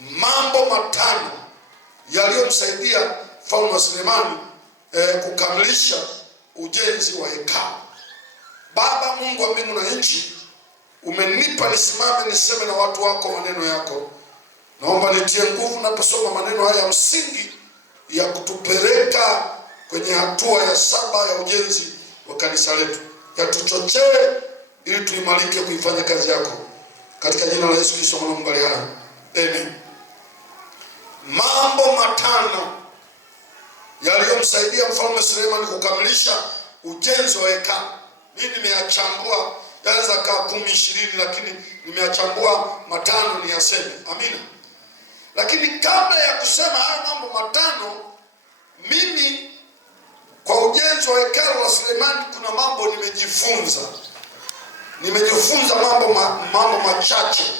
mambo matano yaliyomsaidia Mfalme Sulemani kukamilisha ujenzi wa hekalu. Baba Mungu wa mbingu na nchi, umenipa nisimame niseme na watu wako maneno yako. Naomba nitie nguvu naposoma maneno haya ya msingi ya kutupeleka kwenye hatua ya 7 ya ujenzi wa kanisa letu. Yatuchochee ili tuimarike kuifanya kazi yako. Katika jina la Yesu Kristo mwana wa Mungu aliye hai. Amen. Mambo matano yaliyomsaidia Mfalme Sulemani kukamilisha ujenzi wa hekalu. Mimi nimeyachambua, yanaweza kaa 10, 20, lakini nimeyachambua matano niyaseme. Amina. Lakini kabla ya kusema haya mambo matano, mimi kwa ujenzi wa hekalu la Sulemani kuna mambo nimejifunza. Nimejifunza mambo machache.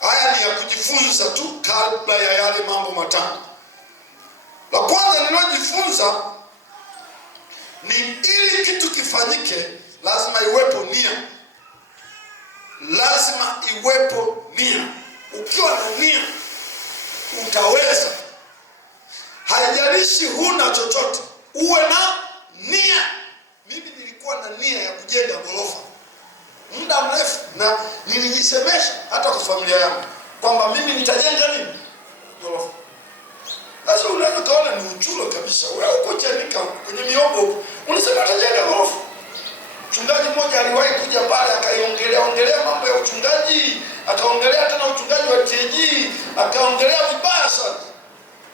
Haya ni ya kujifunza tu kabla ya yale mambo matano. La kwanza nilojifunza ni ili kitu kifanyike lazima iwepo nia. Lazima iwepo nia. Ukiwa na nia utaweza. Haijalishi huna chochote, uwe na nia. Mimi nilikuwa na nia ya kujenga ghorofa muda mrefu, na nilijisemesha hata kwa familia yangu kwamba mimi nitajenga nini? Ghorofa. Sasa unaweza kaona ni uchulo kabisa. Wewe uko Chanika kwenye miombo unasema utajenga ghorofa. Mchungaji mmoja aliwahi kuja pale akaiongelea mambo ya uchungaji, akaongelea tena uchungaji wa TG, akaongelea vibaya sana.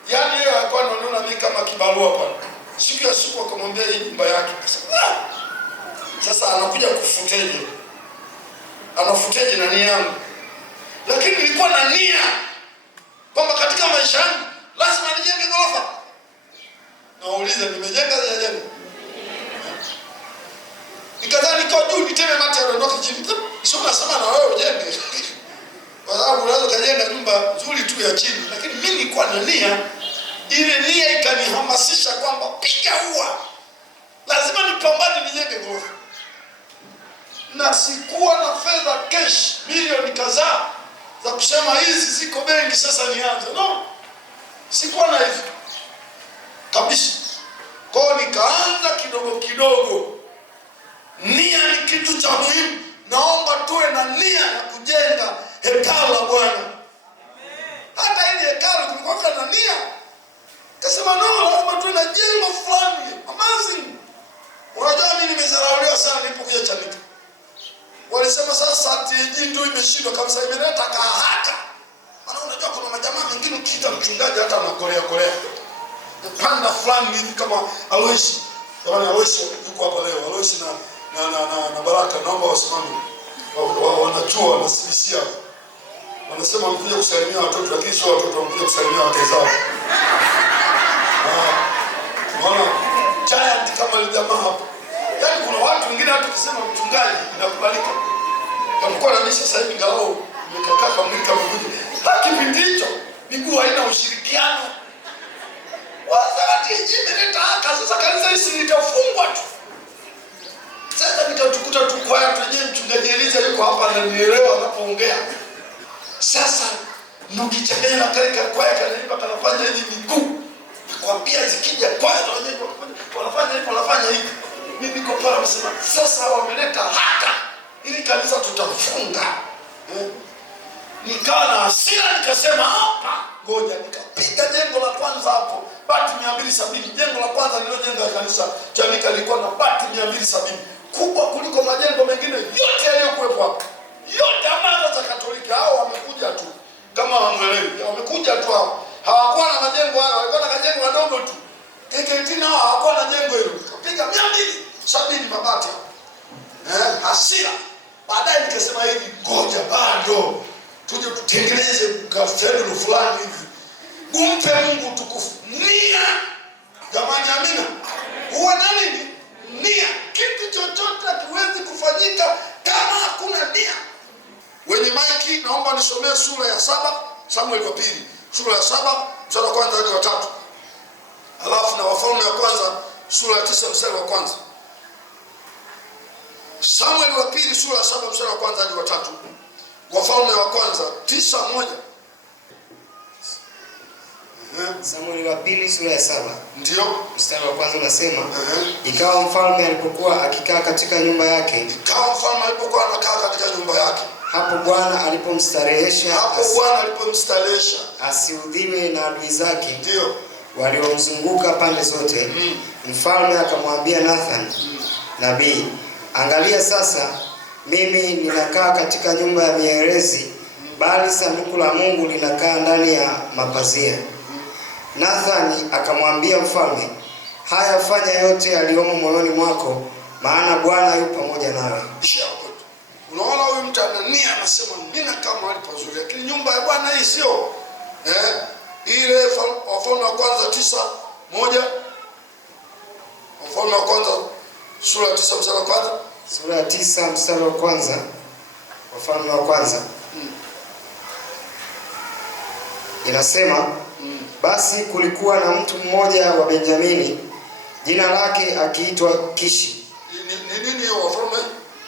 Yaani yeye alikuwa anaona mimi kama kibarua pale. Siku akamwambia hii nyumba yake. Sasa anakuja kufuteje? Anafuteje na nia yangu? Lakini nilikuwa na nia kwamba katika maisha yangu lazima nijenge ghorofa. Nauliza, nimejenga sijajenga? Nikadhani kwa juu niteme mate yanaondoka chini. Sio nasema na wewe ujenge. Kwa sababu unaweza kujenga nyumba nzuri tu ya chini, lakini mimi nilikuwa na nia. Ile nia ikanihamasisha kwamba piga ua, lazima nipambane nijenge ghorofa. Na sikuwa na fedha cash milioni kadhaa za kusema hizi ziko benki sasa nianze. No. Sikuwa na hivyo kabisa. Kwa hiyo nikaanza kidogo kidogo. Nia ni kitu cha muhimu. Naomba tuwe na nia ya kujenga hekalu la Bwana. Hata ile hekalu kulikuwa na nia. Kasema no, lazima tuwe na jengo fulani. Amazing. Unajua mimi nimezarauliwa sana nilipokuja Chanika. Walisema sasa TG ndio imeshindwa kabisa, imeleta kahaka. Maana unajua kuna majamaa mengine ukiita mchungaji hata anakolea. Panda fulani hivi kama Aloisi. Jamani, Aloisi yuko hapa leo. Aloisi na Baraka naomba wasimame. Wanajua wanasibisia. Wanasema wamekuja kusalimia watoto, lakini sio watoto, wamekuja kusalimia wake zao. Maana giant kama ile jamaa hapo. Yaani kuna watu wengine hata kusema mchungaji inakubalika. Kamkuwa na sasa hivi ngao nimekaka mwili kama mmoja. Hata kipindi hicho miguu haina ushirikiano. Wasati imeleta haka sasa kanisa hili litafungwa tu. Sasa nikatukuta tu kwa yeye mchungaji Eliza yuko hapa ananielewa anapoongea. Sasa nukichanganya na kale kwa yake ananipa kanafanya hivi miguu. Nakwambia zikija kwa wanafanya hivi. Mimi niko pale nasema sasa wameleta hata ili kanisa tutafunga. Nikawa na hasira nikasema hapa ngoja nikapiga jengo la kwanza hapo bati 270. Jengo la kwanza nilojenga kanisa Chanika lilikuwa na bati 270, kubwa kuliko majengo mengine yote yaliyokuwepo hapo. Yote ambayo za Katoliki hao wamekuja tu kama wangelewi. Wamekuja tu hao. Hawakuwa na majengo hayo, walikuwa na majengo madogo tu. KKT nao hawakuwa na jengo hilo. Kapiga 270 mabati. Hasira. Baadaye nikasema hivi ngoja bado tuje tutengeneze kafedro fulani hivi. Umpe Mungu tukufu. Nia. Jamani, amina. Uwe na nini? Nia. Kitu chochote hakiwezi kufanyika kama hakuna nia. Wenye maiki naomba nisomee sura ya 7 Samueli wa pili. Sura ya 7 mstari wa 1 hadi wa 3. Alafu na Wafalme wa kwanza sura ya 9 mstari wa 1. Samueli wa pili sura ya 7 mstari wa 1 hadi wa 3. Wafalme wa kwanza 9:1. Samueli wa pili sura ya 7. Ndio. Mstari wa kwanza unasema, ikawa mfalme alipokuwa akikaa katika nyumba yake. Ikawa mfalme alipokuwa anakaa katika nyumba yake. Hapo Bwana alipomstarehesha. Hapo Bwana alipomstarehesha. Asiudhiwe na adui zake. Ndio. Waliomzunguka pande zote. Mfalme akamwambia Nathan nabii, angalia sasa, mimi ninakaa katika nyumba ya mierezi, bali sanduku la Mungu linakaa ndani ya mapazia. Nathani akamwambia mfalme, haya, fanya yote yaliyomo moyoni mwako, maana Bwana yu pamoja nawe. Unaona huyu mtu Anania anasema nina kama mahali pazuri, lakini nyumba ya Bwana hii sio ile Wafalme wa kwanza 9:1. Wafalme wa kwanza sura 9 mstari wa kwanza. Sura ya 9 mstari wa kwanza. Wafalme wa kwanza. Inasema, basi kulikuwa na mtu mmoja wa Benjamini, jina lake akiitwa Kishi. Ni nini hiyo Wafalme?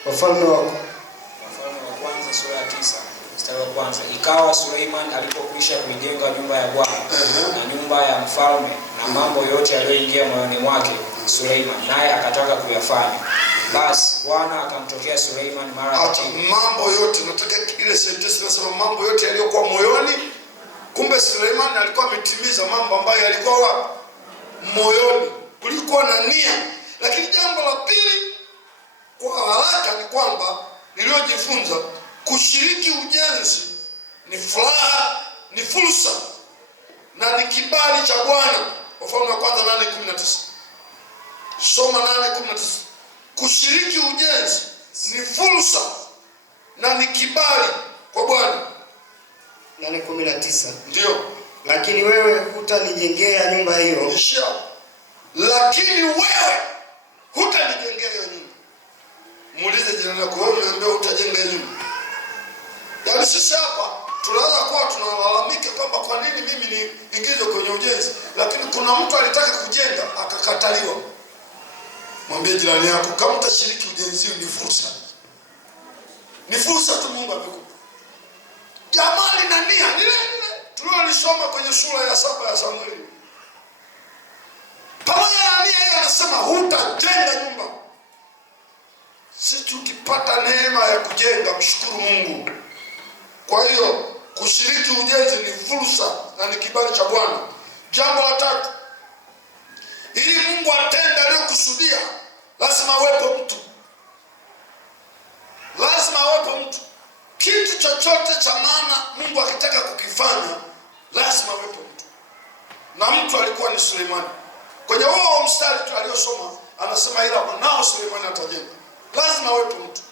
Wafalme wa kwanza sura ya 9 mstari wa kwanza. Ikawa Suleiman alipokwisha kuijenga nyumba ya Bwana na nyumba ya mfalme na mambo yote yaliyoingia moyoni mwake Suleiman, naye akataka kuyafanya, basi Bwana akamtokea Suleiman mara ya pili. Mambo yote, nataka ile sentence inasema mambo yote yaliyokuwa moyoni. Kumbe Suleiman alikuwa ametimiza mambo ambayo yalikuwa wapi? Moyoni. Kulikuwa na nia. Lakini jambo la pili kwa haraka ni kwamba niliojifunza, kushiriki ujenzi ni furaha, ni fursa na ni kibali cha Bwana. Wafalme wa kwanza 8:19. Soma 8:19. Kushiriki ujenzi ni fursa na ni kibali kwa Bwana. 8:19. Ndio. Lakini wewe hutanijengea nyumba hiyo. Ishia. Lakini wewe hutanijengea hiyo nyumba. Muulize jirani yako, wewe unaambia utajenga hiyo nyumba? Yaani sisi hapa tunaweza kuwa tunalalamika kwamba kwa nini mimi niingizwe kwenye ujenzi, lakini kuna mtu alitaka kujenga akakataliwa. Mwambie jirani yako, kama utashiriki ujenzi ni fursa. Ni fursa tu Mungu amekupa. Jamali na nia nile tuliyolisoma kwenye sura ya 7 ya Samueli. Pamoja na nia yeye anasema hutajenga nyumba. Sisi tukipata neema ya kujenga, mshukuru Mungu. Kwa hiyo kushiriki ujenzi ni fursa na ni kibali cha Bwana. Jambo la tatu, ili Mungu atende aliyokusudia, lazima awepo mtu. Lazima awepo mtu. Kitu chochote cha maana Mungu akitaka kukifanya, lazima awepo mtu. Na mtu alikuwa ni Suleimani. Kwenye huo mstari tu aliyosoma, anasema ila nao Suleimani atajenga. Lazima awepo mtu.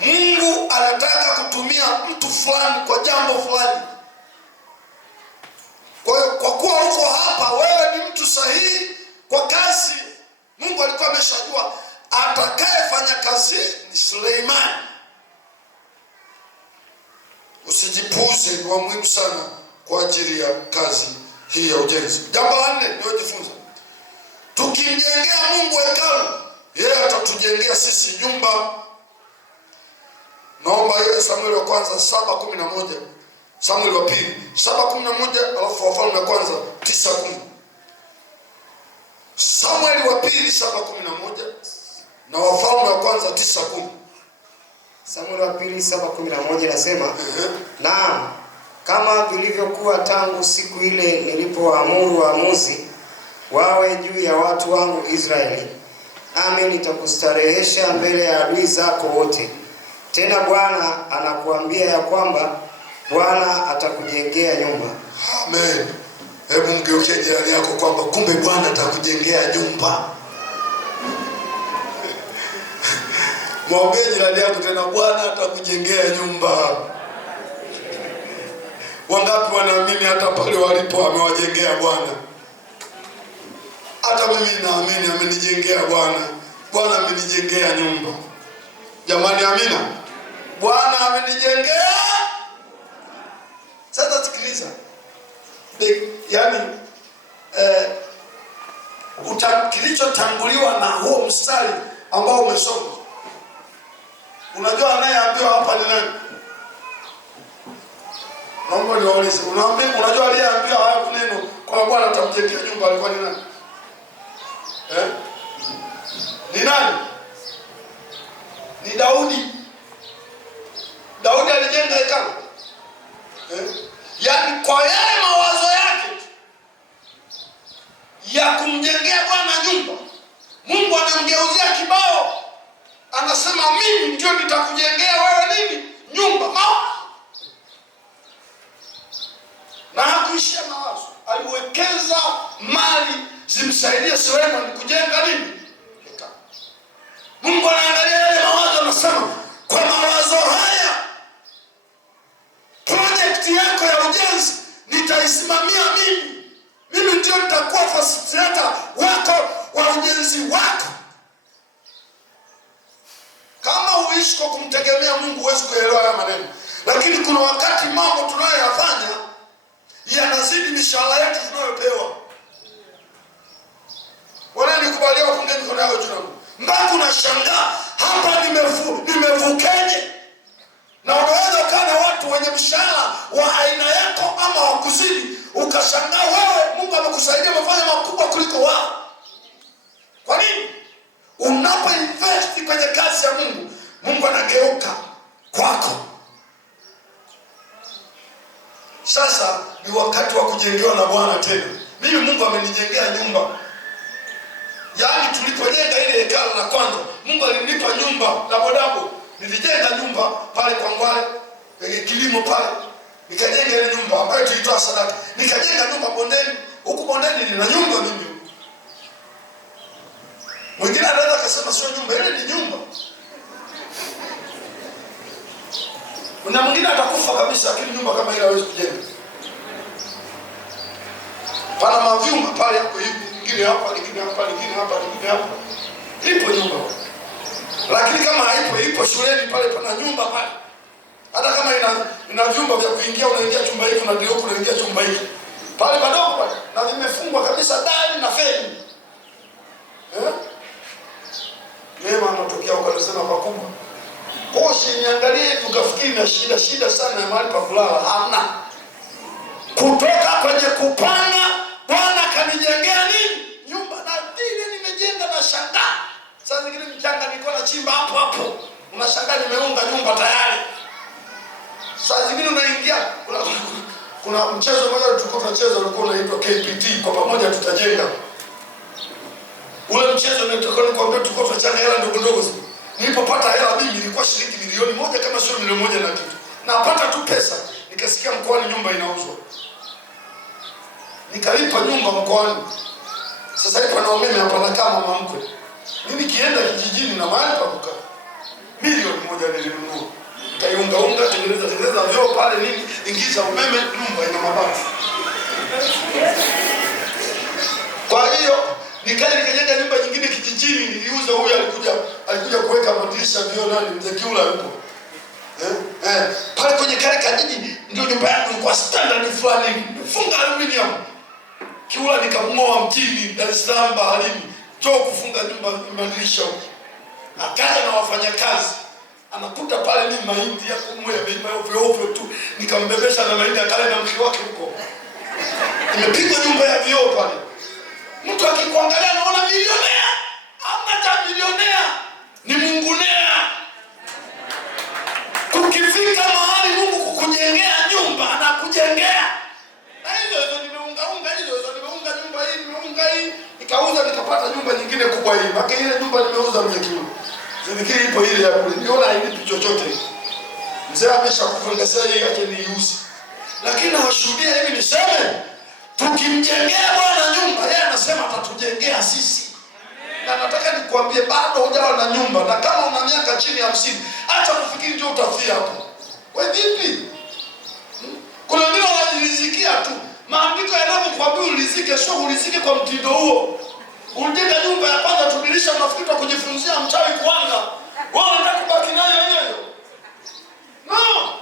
Mungu anataka kutumia mtu fulani kwa jambo fulani. Kwa hiyo kwa kuwa uko hapa, wewe ni mtu sahihi kwa kazi. Mungu alikuwa ameshajua atakayefanya kazi ni Suleimani. Usijipuuze, ni wa muhimu sana kwa ajili ya kazi hii ya ujenzi. Jambo la 4 niliojifunza, tukimjengea Mungu hekalu, yeye atatujengea sisi nyumba. Naomba ile Samueli wa kwanza 7:11, Samueli wa pili 7:11, alafu Wafalme wa kwanza 9:10. Samueli wa pili 7:11 na Wafalme wa kwanza 9:10. Samueli wa pili 7:11 nasema, naam, kama vilivyokuwa tangu siku ile nilipoamuru waamuzi wawe juu ya watu wangu Israeli, nami nitakustarehesha mbele ya adui zako wote. Tena Bwana anakuambia ya kwamba Bwana atakujengea nyumba. Amen. Hebu mgeukie jirani yako kwamba kumbe Bwana atakujengea nyumba. Mwambie jirani yako tena, Bwana atakujengea nyumba. Wangapi wanaamini hata pale walipo amewajengea Bwana? Hata mimi naamini amenijengea Bwana. Bwana amenijengea nyumba. Jamani, amina. Bwana amenijengea. Sasa sikiliza. Yaani kilichotanguliwa na huo mstari ambao umesoma. Unajua anayeambiwa hapa ni nani? Naomba Ngoja niwaulize. Unajua aliyeambiwa haya maneno kwa Bwana atamjengea nyumba alikuwa ni nani? Ni nani? Ni Daudi. Daudi alijenga hekalu. Yaani kwa yale mawazo yake ya kumjengea Bwana nyumba, Mungu anamgeuzia kibao. Anasema mimi ndio nitakujengea wewe nini? Nyumba. Na hakuishia mawazo. Aliwekeza mali zimsaidie Suleiman kujenga nini? Hekalu. Mungu anaangalia yale mawazo, anasema kwa mawazo haya project yako ya ujenzi nitaisimamia mimi. Mimi ndio nitakuwa facilitator wako wa ujenzi wako. Kama uishi kwa kumtegemea Mungu huwezi kuelewa haya maneno. Lakini kuna wakati mambo tunayoyafanya yanazidi mishahara yetu tunayopewa. Wala nikubalia wapunge mikono yao juu. Mpaka unashangaa hapa nimevukeje? Na unaweza kuwa na watu wenye mshahara wa aina yako ama wa kuzidi, ukashangaa wewe Mungu amekusaidia umefanya makubwa kuliko wao. Kwa nini? Unapo invest kwenye kazi ya Mungu, Mungu anageuka kwako. Sasa ni wakati wa kujengewa na Bwana tena. Mimi Mungu amenijengea nyumba. Yaani tulipojenga ile hekalu la kwanza, Mungu alinipa nyumba Dabo. Nilijenga nyumba pale kwa Ngwale, kwenye kilimo pale. Nikajenga ile nyumba ambayo tulitoa sadaka. Nikajenga nyumba Bondeni. Huku Bondeni nina nyumba mimi. Mwingine anaweza kusema sio nyumba, ile ni nyumba. Kuna mwingine atakufa kabisa lakini nyumba kama ile hawezi kujenga. Pana mavyuma pale hapo hivi, nyingine hapa, nyingine hapa, nyingine hapa, nyingine hapa. Ipo nyumba. Lakini kama haipo, ipo shuleni pale pana nyumba pale. Hata kama ina vyumba vya kuingia, unaingia chumba hiki na ndio unaingia chumba hiki. Pale padogo pale na vimefungwa kabisa dari na feni. Neema anatokea ukasema pakubwa. Koshi niangalie tukafikiri na shida sana na mahali pa kulala hamna. Kutoka kwenye kupanga Bwana kanijengea nini? Nyumba. Na vile nimejenga na shangaa. Sasa zingine mchanga nilikuwa nachimba hapo. Unashangaa nimeunga nyumba tayari. Sasa zingine unaingia kuna mchezo mmoja tulikuwa tunacheza ulikuwa unaitwa KPT, kwa pamoja tutajenga. Ule mchezo nilitoka nikwambia tulikuwa tunachanga hela ndogo. Nilipopata hela mimi ilikuwa shilingi milioni 1 kama sio milioni 1 na kitu. Napata tu pesa. Nikasikia mkoani nyumba inauzwa. Nikalipa nyumba mkoani. Sasa hivi pana umeme hapa na kama mama mkwe. Mimi kienda kijijini na mahali pa kukaa. Milioni 1 nilinunua. Nikaiunga tengeneza vyoo pale nini, ingiza umeme, nyumba ina mabati. Kwa hiyo nikajenga nyumba nyingine kijijini, niliuza. Huyu alikuja kuweka madirisha vioo nani, mzee Kiula yupo. Pale kwenye kale kijiji ndio nyumba yangu kwa standard fulani, funga aluminium. Kiula nikamngoa mjini Dar es Salaam baharini, njoo kufunga nyumba madirisha huko. Akaja na wafanyakazi, anakuta pale ni mahindi ya kumwe yameima ovyo tu, nikambebesha na mahindi akale na mke wake huko. Nimepigwa nyumba ya vioo pale. Mtu akikuangalia anaona milionea. Hamna cha milionea. Ni Mungunea. Kukifika mahali Mungu kukujengea nyumba, anakujengea. Na hizo nimeunga nyumba hii, nimeunga hii. Nikauza nikapata nyumba nyingine kubwa hii. Maka ile nyumba nimeuza mwenye kilo. Zinikiri ipo ile ya kule. Niona hailipi chochote. Mzee ameshakufungasha hii aje niiuze. Lakini nawashuhudia hivi niseme, tukimjengea Bwana nyumba, yeye anasema atatujengea sisi. Na nataka nikwambie bado hujawa na nyumba, na kama una miaka chini ya 50, acha kufikiri ndio utafia hapo. Wewe vipi? Kuna wengine wanajirizikia tu. Maandiko yanapokuambia ulizike, sio ulizike kwa mtindo huo. Ujenga nyumba ya kwanza tudirisha unafikiri kujifunzia mchawi kwanza. Wewe unataka kubaki nayo hiyo. No.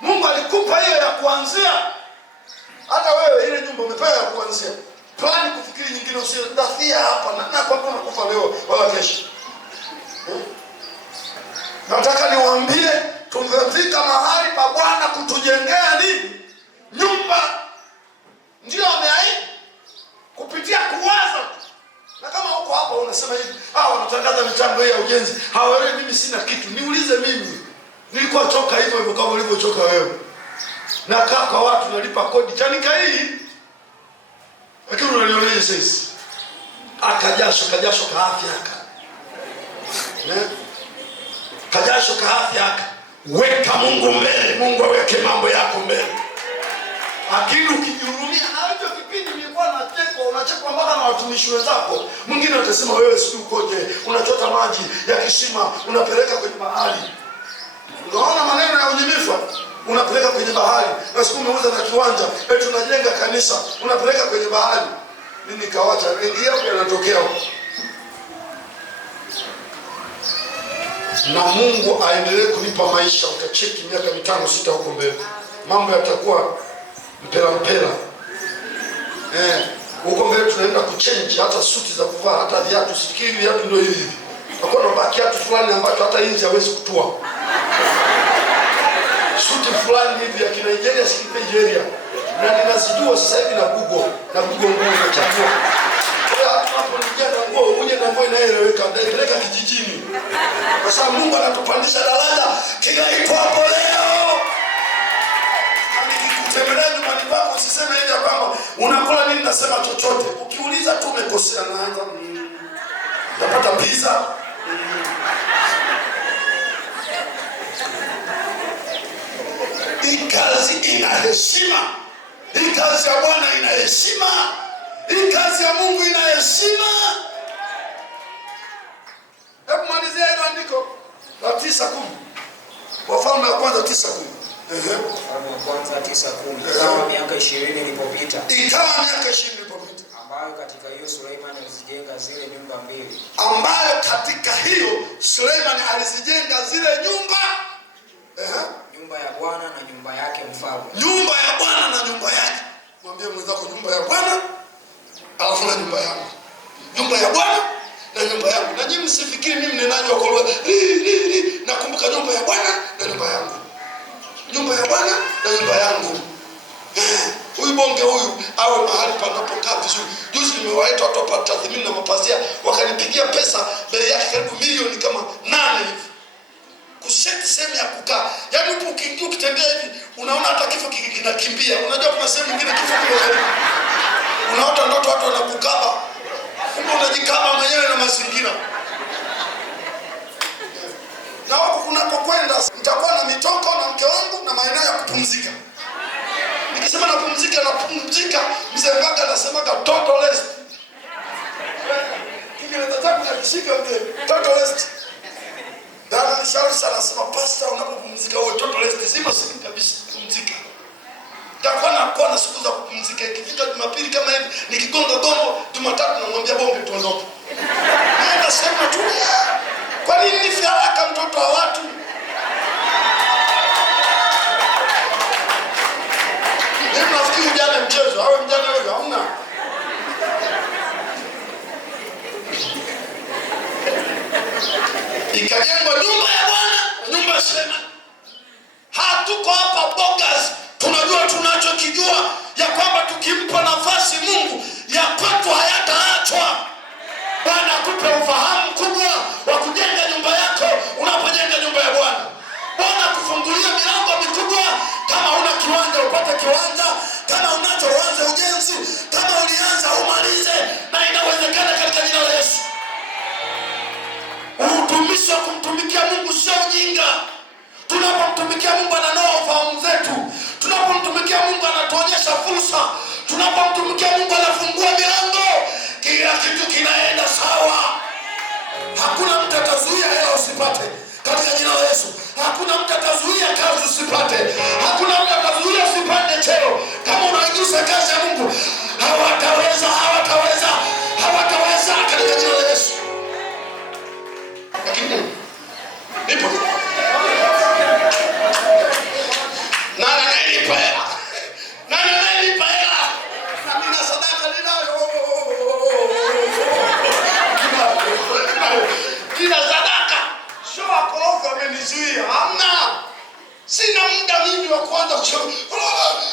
Mungu alikupa hiyo ya kuanzia. Hata wewe ile nyumba umepewa ya kuanzia. Plani kufikiri nyingine usidafia hapa na kwa nini unakufa leo wala kesho. Nataka niwaambie tumefika mahali pa Bwana kutujengea nini? ujenzi. Hawaelewi mimi sina kitu. Niulize mimi. Nilikuwa choka hivyo hivyo kama ulivyochoka wewe. Nakaa kwa watu nalipa kodi. Chanika hii. Lakini unanionaje sasa? Akajasho kaafya aka. Kajasho kaafya aka. Weka Mungu mbele. Mungu aweke mambo yako mbele. Lakini ukijihurumia na hicho kipindi nilikuwa unachekwa mpaka na watumishi wenzako. Mwingine atasema wewe si ukoje? Unachota maji ya kisima unapeleka kwenye bahari. Unaona maneno ya unyimifu? Unapeleka kwenye bahari. Na siku umeuza na kiwanja, eti tunajenga kanisa, unapeleka kwenye bahari. Mimi nikawacha mengi hapo yanatokea huko. Na Mungu aendelee kunipa maisha, utacheki miaka 5-6 huko mbele. Mambo yatakuwa mpela. Huko mbele tunaenda kuchange hata suti za kuvaa, hata viatu, sifikiri viatu ndio hivi. Hapo ndo baki kiatu fulani ambacho hata nje hawezi kutua. Suti fulani hivi ya Nigeria, si Nigeria. Na ninazijua sasa hivi na Google nguo nachagua. Kwa hapo nijana nguo, uje na nguo inaeleweka, ndaipeleka kijijini. Kwa sababu Mungu anatupandisha daraja kila iko hapo leo. Nikikutembelea nyumbani kwako usiseme hivi kwamba unakula nini nasema chochote. Ukiuliza tu umekosea naanza utapata pizza. Hii kazi ina heshima. Hii kazi ya Bwana ina heshima. Hii kazi ya Mungu ina heshima. Hebu malizia hilo andiko la 9:10. Wafalme wa kwanza 9:10. Wafalme wa kwanza 9:10. Kama miaka 20 ilipopita. Ambayo katika hiyo Suleiman alizijenga zile nyumba mbili. Nyumba ya Bwana na nyumba yake mfalme. Nyumba ya Bwana na nyumba yake. Mwambie mwenzako nyumba ya Bwana alafu na nyumba yangu. Nyumba ya Bwana na nyumba yangu. Na nyinyi msifikiri mimi mnenaji wa kolwa. Nakumbuka nyumba ya Bwana na nyumba yangu. Nyumba ya Bwana na nyumba yangu. Huyu bonge huyu awe mahali panapokaa vizuri. Juzi nimewaita watu wapata tathmini na mapazia, wakanipigia pesa bei yake karibu milioni kama 8 hivi. Kuseti sehemu ya kukaa. Yaani ukiingia ukitembea hivi unaona hata kifo kinakimbia. Unajua kuna sehemu nyingine kifo kile. Unaota ndoto watu wanakukaba. Kumbe unajikaba mwenyewe na mazingira. Na wako kunakokwenda nitakuwa na mitoko na mke wangu na maeneo ya kupumzika. Nikisema napumzika, mzee Mbaka anasemaga total rest. Kiingereza chako kinashika mzee. Total rest. Dada nishauri sana sema pastor unapopumzika uwe total rest. Sima siku kabisa kupumzika. Nitakuwa na siku za kupumzika. Ikifika Jumapili kama hivi nikigonga gombo, Jumatatu namwambia bonge tuondoke. Naenda sema tu. Kwa nini nifi haraka mtoto wa watu? Mimi nafikiri ujana mchezo, awe mjana wewe hauna. Ikajengwa nyumba ya Bwana, nyumba ya Suleiman. Hatuko hapa bogas, tunajua tunachokijua ya kwamba tukimpa nafasi Mungu ya kwetu hayataachwa. Bwana akupe ufahamu kubwa wa kujenga nyumba yako unapojenga nyumba ya Bwana. Bwana kufungulia milango mikubwa, kama una kiwanja upate kiwanja, kama unacho uanze ujenzi, kama ulianza umalize, na inawezekana katika jina la Yesu. Utumishi wa kumtumikia Mungu sio ujinga. Tunapomtumikia Mungu ananoa ufahamu zetu. Tunapomtumikia Mungu anatuonyesha fursa. Tunapomtumikia Mungu anafungua milango. Kila kitu kinaenda sawa. Hakuna mtu atazuia hela usipate katika jina la Yesu. Hakuna mtu atazuia kazi usipate. Hakuna mtu atazuia usipate cheo. Kama unaigusa kazi ya Mungu, hawataweza katika jina la Yesu. Lakini nipo nani anayenipa hela? Na mimi na sadaka ninayo. Kila sadaka sio akorofa amenizuia. Hamna. Sina muda mimi wa kwanza kusema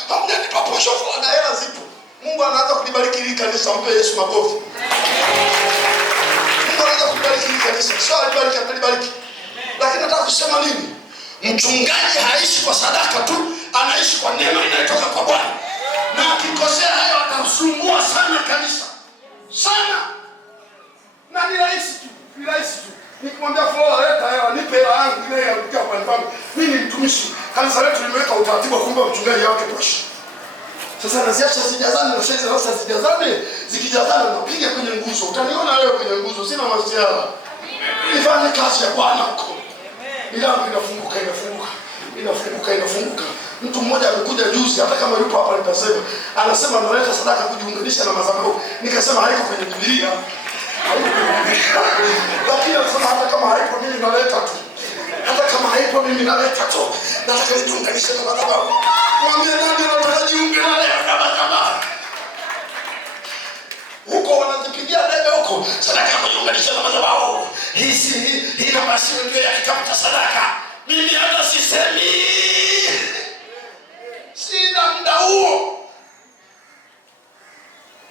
hamna nipa posho na hela zipo. Mungu anaanza kulibariki hili kanisa, mpe Yesu makofi. Mungu anaanza alibariki kanisa, sio alibariki. Lakini nataka kusema nini? Mchungaji haishi kwa sadaka tu, anaishi kwa neema inayotoka kwa Bwana. Na akikosea hayo atamsumbua sana kanisa. Sana. Na ni rahisi tu. Nikimwambia Flora leta hela, nipe hela yangu ile ya kuja kwa mfano. Mimi ni mtumishi. Kanisa letu limeweka utaratibu kumbe mchungaji wake tosha. Sasa naziacha zijazane na sasa zijazane, zikijazana napiga kwenye nguzo. Utaniona leo kwenye nguzo, sina masiara. Nifanye kazi ya Bwana huko. Milango inafunguka. Mtu mmoja amekuja juzi, hata kama yupo hapa nitasema, anasema analeta sadaka kujiunganisha na madhabahu. Nikasema haiko kwenye Biblia. Lakini anasema hata kama haipo mimi naleta tu. Nataka nijiunganishe na madhabahu. Mwambie nani anataka jiunge na leo na madhabahu. Huko wanazipigia debe huko. Sadaka kujiunganisha na madhabahu. Hii namba simu ndio ya kitabu cha sadaka. Mimi hata sisemi. Sina muda huo.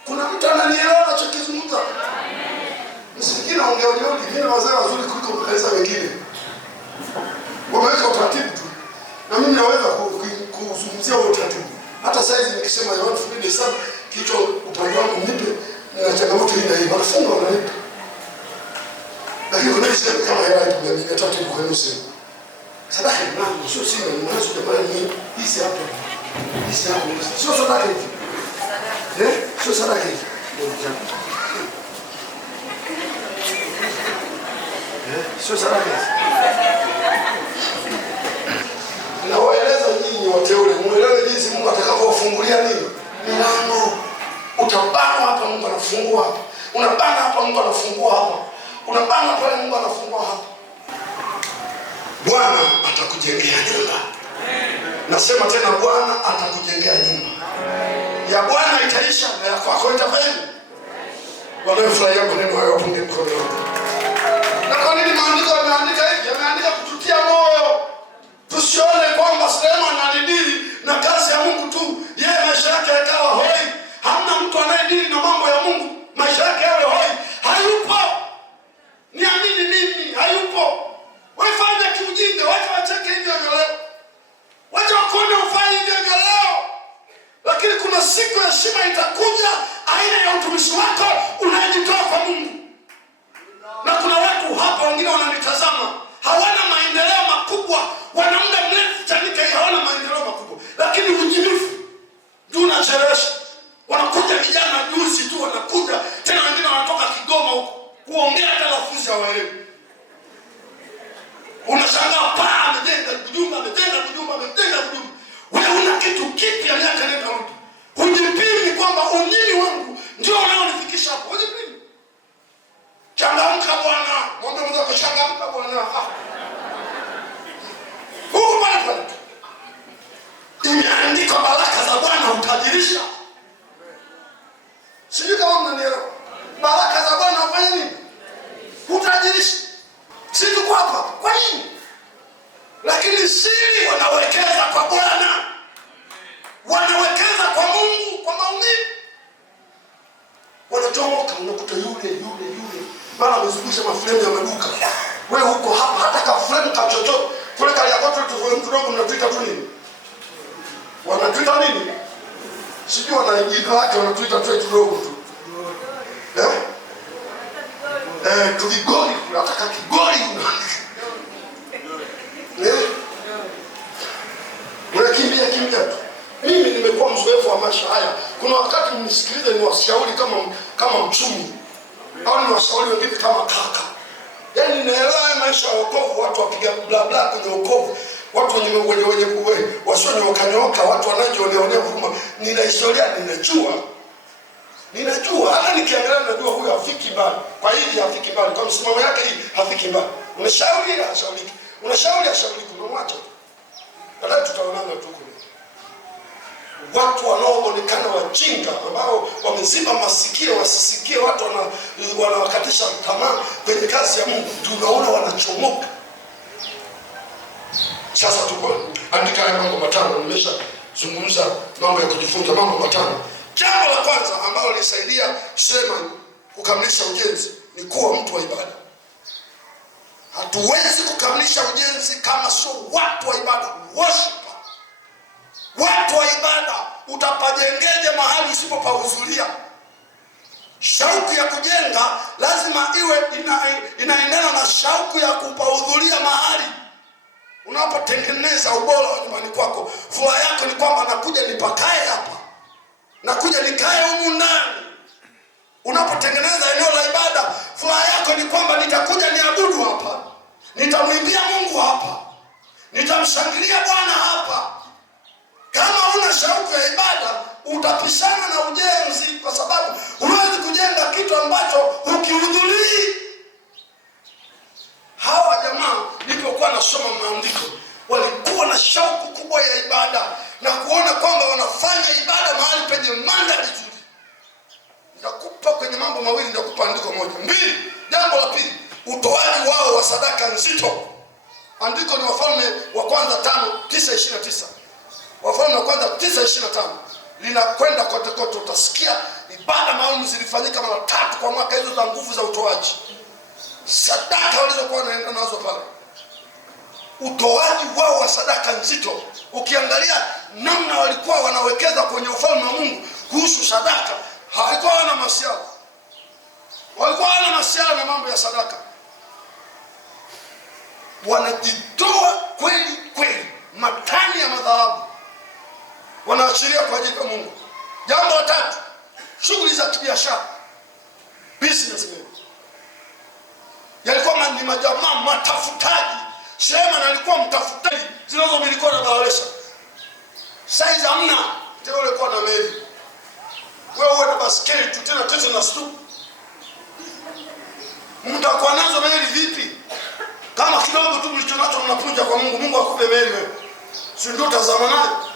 Kuna mtu ananielewa anachokizungumza? Msikini naongea ulioni, mimi na wazee wazuri kuliko kanisa wengine. Wameweka utaratibu tu. Na mimi naweza kuzungumzia huo utaratibu. Hata saizi nikisema Yohana 17 kichwa upande wangu nipe na changamoto hii na hii. Wanafunga wananipa. Lakini kuna sehemu kama hela ya taratibu kwa nusu. Sadaka ni mambo, sio sina ni mwanzo jamani hizi hapa. Sio sadaka hivi. Sio sadaka hivi. Sio sadaka hivi. Nawaeleza nyinyi wateule, muelewe jinsi Mungu atakavyofungulia nini? Milango. Utabana hapa Mungu anafungua hapa. Unabana hapa Mungu anafungua hapa. Unabana pale Mungu anafungua hapa. Bwana atakujengea nyumba. Nasema tena Bwana atakujengea nyumba. Ya Bwana itaisha na ya kwako itafanya. Wanaofurahia maneno hayo wapunge mkono. Na kwa nini maandiko yameandika hivi? Yameandika kututia moyo. Tusione kwamba Suleiman alidili na kazi ya Mungu tu. Yeye maisha yake yakawa hoi. Hamna mtu anayedili na mambo ya Mungu maisha yake yawe hoi. Hayupo. Niamini mimi, hayupo. Wafanya kiujinga, wacha wacheke hivyo leo. Wacha wakone ufanye hivyo leo. Lakini kuna siku ya heshima itakuja, aina ya utumishi wako unajitoa kwa Mungu. Na kuna watu hapa wengine wananitazama, hawana maendeleo makubwa, wana muda mrefu chanika hii hawana maendeleo makubwa. Lakini ujinifu ndio unachelewesha. Wanakuja vijana juzi tu wanakuja, tena wengine wanatoka Kigoma huko kuongea hata lafudhi hawaelewi. Unashangaa amejenga kujumba. Wewe una kitu kipya miaka nenda rudi. Hujipimi kwamba unyini wangu ndio unaonifikisha hapo. Hujipimi. Changamka Bwana. Mwambie mzako changamka Bwana. Huko pale. Imeandikwa baraka za Bwana utajirisha. Sijui kama mnanielewa. Baraka za Bwana ufanye nini? Utajirisha. Sisi tuko hapa. Kwa nini? Lakini siri wanawekeza kwa Bwana. Wanawekeza kwa Mungu, kwa maumivu. Wanachomoka unakuta yule. Bana amezungusha mafremu ya maduka. Wewe huko hapa hata ka frame ka chochote. Kule kali yako tu kidogo mnatuita tu nini? Wanatuita nini? Sijui wanaijika wake wanatuita tu kidogo tu. Tuligoli, tunataka kigoli. Kimbia tu. Mimi nimekuwa mzoefu wa maisha haya. Kuna wakati mnisikilize ni washauri kama mchumi. Au ni washauri wengine kama kaka. Yaani naelewa maisha ya wokovu, watu wapiga bla bla kwenye wokovu. Watu wenye wasio wakanyooka, watu wanajionea huruma. Nina historia ninajua. Hata nikiangalia najua huyu hafiki mbali. Kwa hili hafiki mbali. Kwa msimamo yake hii hafiki mbali. Unashauri na hashauriki. Unashauri unamwacha. Baadaye tutaonana tu kule. Watu wanaoonekana wajinga ambao wameziba masikio wasisikie, watu wanawakatisha tamaa kwenye kazi ya Mungu, tunaona wanachomoka. Sasa tuko andika mambo matano, nimeshazungumza mambo ya kujifunza mambo matano. Jambo la kwanza ambalo lisaidia Suleiman kukamilisha ujenzi ni kuwa mtu wa ibada. Hatuwezi kukamilisha ujenzi kama sio watu wa ibada, worshiper. Watu wa ibada. Utapajengeje mahali usipopahudhuria? Shauku ya kujenga lazima iwe inaendana na shauku ya kupahudhuria mahali. Unapotengeneza ubora wa nyumbani kwako, furaha yako ni kwamba nakuja nipakae hapa, nakuja nikae humu ndani. Unapotengeneza eneo la ibada, furaha yako ni kwamba nitakuja niabudu hapa, nitamwimbia Mungu hapa, nitamshangilia Bwana hapa. Kama huna shauku ya ibada, utapishana na ujenzi, kwa sababu huwezi kujenga kitu ambacho hukihudhurii. Hawa jamaa nilipokuwa nasoma maandiko, walikuwa na shauku kubwa ya ibada na kuona kwamba wanafanya ibada mahali penye mandhari nzuri. Nitakupa kwenye mambo mawili, nitakupa andiko moja. 2, jambo la pili, utoaji wao wa sadaka nzito. Andiko ni Wafalme wa kwanza 5:9-29. Wafalme wa kwanza 9:25. Linakwenda kote kote, utasikia ibada maalum zilifanyika mara 3 kwa mwaka, hizo za nguvu za utoaji. Sadaka walizokuwa wanaenda nazo pale, utoaji wao wa sadaka nzito. Ukiangalia namna walikuwa wanawekeza kwenye ufalme wa Mungu kuhusu sadaka, haikuwa wana masiala. Walikuwa wana masiala na mambo ya sadaka. Wanajitoa kweli kweli, matani ya madhahabu wanaachilia kwa ajili ya Mungu. Jambo la 3, shughuli za kibiashara, businessmen. Yalikuwa ni majamaa matafutaji. Suleiman alikuwa mtafutaji, zinazomilikiwa na Bahalesha. Saizi hamna, tena ulikuwa na meli. Wewe uwe na baskeli tu, tena tete na stupu. Mtakuwa nazo meli vipi? Kama kidogo tu mlichonacho mnapunja kwa Mungu, Mungu akupe meli wewe. Si ndio tazama nayo?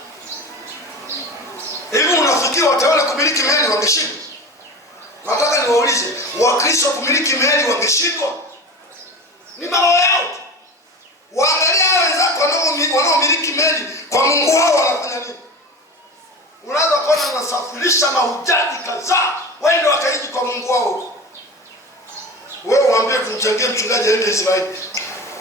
Hivi unafikiri watawala kumiliki meli wangeshindwa? Nataka niwaulize, Wakristo kumiliki meli wangeshindwa? Ni mambo yao. Waangalia wenzako wanaomiliki meli, kwa Mungu wao wanafanya nini? Unaweza kuona wanasafirisha mahujaji kadhaa waende wakaiji kwa Mungu wao. Wewe waambie kumchangia mchungaji aende Israeli.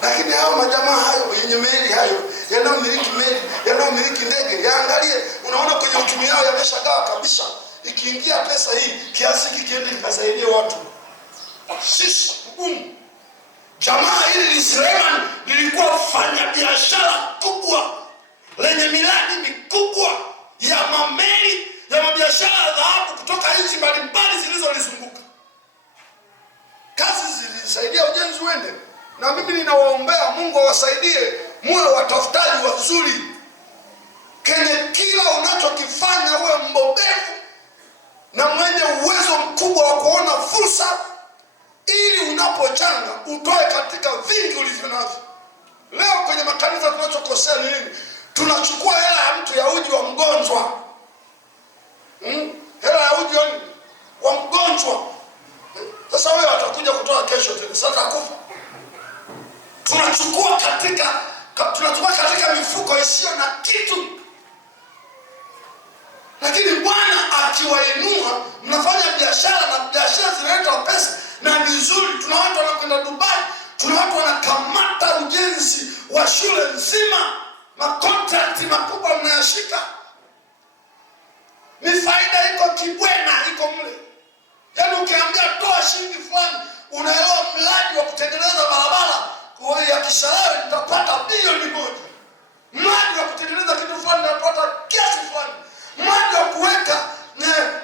Lakini hao majamaa hayo yenye meli hayo, yanaomiliki meli, yanaomiliki ndege, yaangalie, unaona kwenye uchumi wao yameshagawa kabisa. Ikiingia pesa hii, kiasi hiki kiende kasaidie watu. Sisi ngumu. Jamaa hili ni Suleiman, lilikuwa fanya biashara kubwa lenye miradi mikubwa ya mameli, ya mabiashara ya dhahabu kutoka nchi mbalimbali zilizolizunguka. Kazi zilisaidia ujenzi uende. Na mimi ninawaombea Mungu awasaidie muwe watafutaji wazuri. Kenye kila unachokifanya uwe mbobevu na mwenye uwezo mkubwa wa kuona fursa, ili unapochanga utoe katika vingi ulivyo navyo. Leo kwenye makanisa tunachokosea ni nini? Tunachukua hela ya mtu ya uji wa mgonjwa. Hela ya uji wa mgonjwa. Sasa wewe atakuja kutoa kesho tena, sasa atakufa. Tunachukua katika mifuko isiyo na kitu. Lakini Bwana akiwainua, mnafanya biashara na biashara zinaleta pesa na vizuri. Tuna watu wanakwenda Dubai, tuna watu wanakamata ujenzi wa shule nzima, makontrakti makubwa mnayashika. Ni faida iko kibwena, iko mle. Yaani ukiambia toa shilingi fulani, unaelewa mradi wa kutengeneza barabara ya Kisarawe nitapata bilioni 1. Mradi wa kutengeneza kitu fulani nitapata kiasi fulani. Mradi wa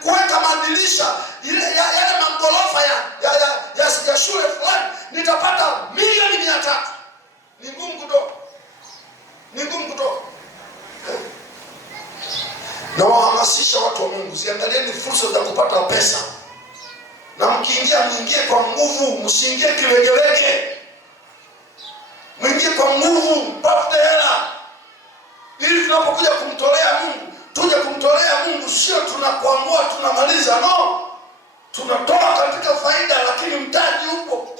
kuweka madirisha yale magorofa ya shule fulani nitapata milioni 300. Ni ngumu kutoka. Ni ngumu kutoka. Na wahamasisha watu wa Mungu, ziangalieni fursa za kupata pesa. Na mkiingia, mwingie kwa nguvu, msiingie kilegelege. Mwingie kwa nguvu, mpate hela. Ili tunapokuja kumtolea Mungu, tuje kumtolea Mungu sio tunakuangua tunamaliza, no. Tunatoa katika faida, lakini mtaji upo.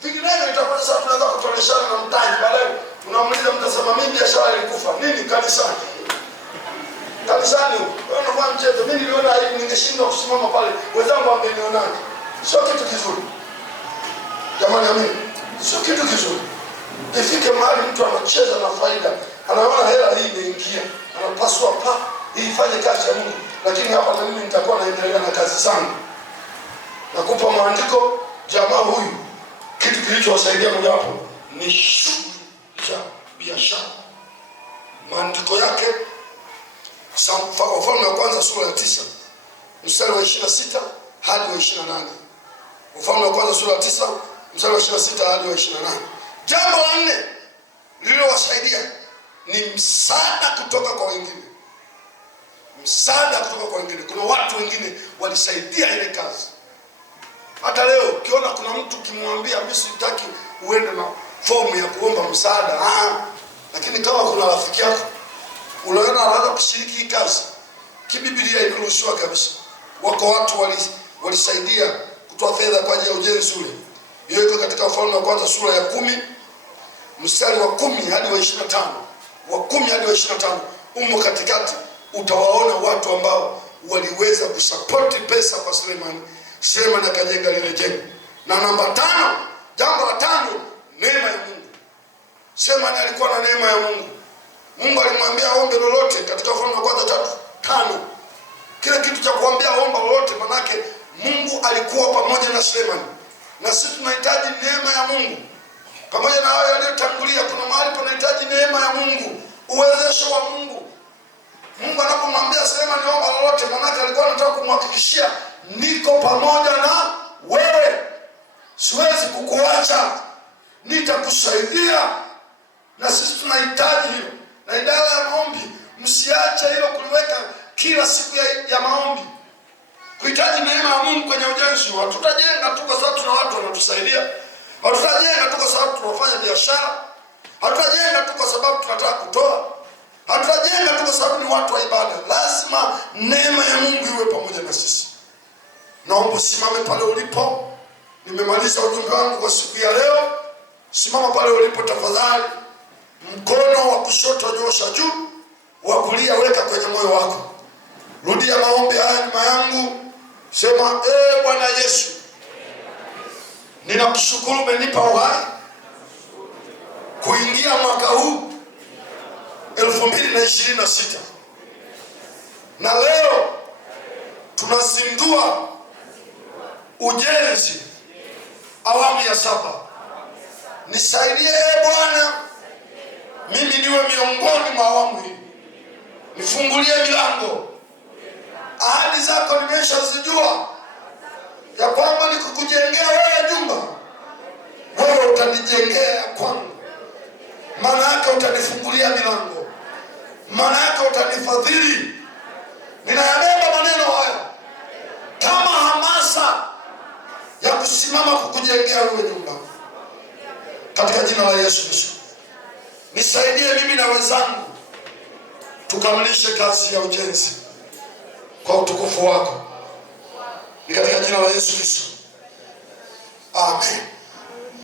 Vinginevyo itakuwa sasa tunaweza kutoleshana na mtaji. Baadaye unamuuliza mtasema mimi biashara ilikufa. Nini kanisani? Kanisani wewe unafanya mchezo. Mimi niliona aibu, ningeshindwa kusimama pale. Wenzangu wangenionaje? Sio kitu kizuri. Jamani, amini. Sio kitu kizuri. Ifike mahali mtu anacheza na faida, anaona hela hii imeingia, anapaswa ifanye kazi ya Mungu, lakini hapa na mimi nitakuwa naendelea na kazi zangu. Nakupa maandiko, jamaa huyu kitu kilichowasaidia mojawapo ni shughuli za biashara. Maandiko yake Wafalme wa kwanza sura ya 9 mstari wa 26 hadi wa 28. Wafalme wa kwanza sura ya 9 mstari wa 26 hadi wa 28. Jambo la 4 lililowasaidia ni msaada kutoka kwa wengine. Msaada kutoka kwa wengine. Kuna watu wengine walisaidia ile kazi. Hata leo ukiona kuna mtu kimwambia mimi sitaki uende na fomu ya kuomba msaada, lakini kama kuna rafiki yako unaona anataka kushiriki hii kazi, kibiblia imeruhusiwa kabisa. Wako watu walisaidia kutoa fedha kwa ajili ya ujenzi ule. Hiyo iko katika Wafalme wa kwanza sura ya 10 mstari wa 10 hadi wa 25. Wa 10 hadi wa 25 umo katikati utawaona watu ambao waliweza kusupport pesa kwa Suleiman akajenga lile jengo. Na namba 5, jambo la 5, neema ya Mungu. Suleiman alikuwa na neema ya Mungu. Mungu alimwambia ombe lolote katika Wafalme wa kwanza 3:5. Kile kitu cha kuambia omba lolote, manake Mungu alikuwa pamoja na Suleiman. Na sisi tunahitaji neema ya Mungu. Pamoja na hayo yaliyotangulia, kuna mahali tunahitaji neema ya Mungu, uwezesho wa Mungu. Mungu anapomwambia Suleiman omba lolote, manake alikuwa anataka kumhakikishia niko pamoja na wewe. Siwezi kukuacha. Nitakusaidia. Na sisi tunahitaji hilo. Na idara ya maombi, msiache hilo kuliweka kila siku ya maombi. Kuhitaji neema ya Mungu kwenye ujenzi. Hatutajenga tu kwa sababu tuna watu wanatusaidia. Hatutajenga tu kwa sababu tunafanya biashara. Hatutajenga tu kwa sababu tunataka kutoa. Hatutajenga tu kwa sababu ni watu wa ibada. Lazima neema ya Mungu iwe pamoja na sisi. Naomba simame pale ulipo. Nimemaliza ujumbe wangu kwa siku ya leo. Simama pale ulipo tafadhali. Mkono wa kushoto nyosha juu, wa kulia weka kwenye moyo wako. Rudia maombi haya nyuma yangu. Sema, Bwana Yesu, ninakushukuru umenipa uhai kuingia mwaka huu 2026. Na leo tunazindua ujenzi awamu ya 7. Nisaidie Bwana, mimi niwe miongoni mwa awamu hii. Nifungulie milango. Ahadi zako nimeshazijua, ya kwamba nikukujengea wewe nyumba, wewe utanijengea kwangu. Maana yake utanifungulia milango, maana yake utanifadhili. Ninayabeba maneno haya kama hamasa ya kusimama kukujengea wewe nyumba, katika jina la Yesu Kristo. Nisaidie mimi na wenzangu tukamilishe kazi ya ujenzi kwa utukufu wako. Ni katika jina la Yesu Kristo. Amen.